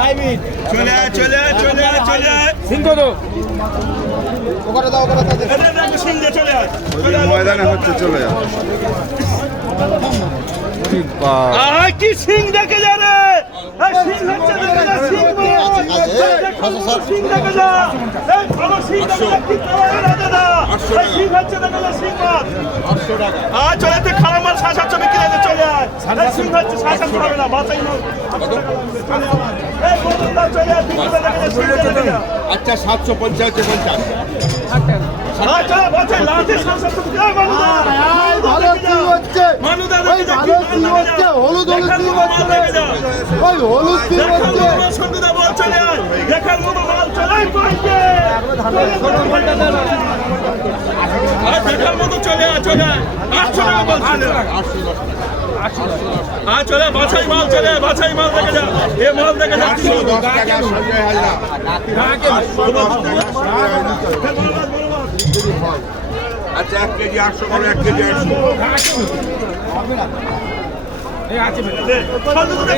Hybrid চলে আয় চলে আয় চলে আয় চলে আয় সিং কত এটা দেখো সিং দিয়ে চলে আয় ময়দানে হচ্ছে, চলে যাও। আহা কি সিং দেখে যা রে এই সিং হচ্ছে দেখে যা সিং সিং দেখে যা এই ভালো সিং দেখে যা কি কালার আছে না এই সিং হচ্ছে দেখে যা সিং মাছ 800 টাকা চলে তে খারাপ মাল 750 বিক্রি হয়ে চলে আয় এই সিং হচ্ছে 750 হবে না বাঁচাই না এই বন্ধুরা চলে আয় তুমি দেখে যা সিং দেখে যা আচ্ছা 750 50 আচ্ছা বাঁচাই লাতে 750 বিক্রি হয় মানুদা ভালো কি হচ্ছে মানুদা ওই ভালো কি হচ্ছে হলুদ হলুদ কি হচ্ছে ওই হলুদ কি হচ্ছে সন্ধ্যা বল চলে আয় দেখার মতো মাল চলে আয় কইতে আর দেখার মতো চলে আয় চলে আয় 800 টাকা বল চলে আয় চলে বাছাই মাল চলে বাছাই মাল দেখে যা এ মাল দেখে যা 110 টাকা সঞ্জয় হাজরা। আচ্ছা 1 কেজি 800 করে 1 কেজি 800। এই আছে সন্ধ্যা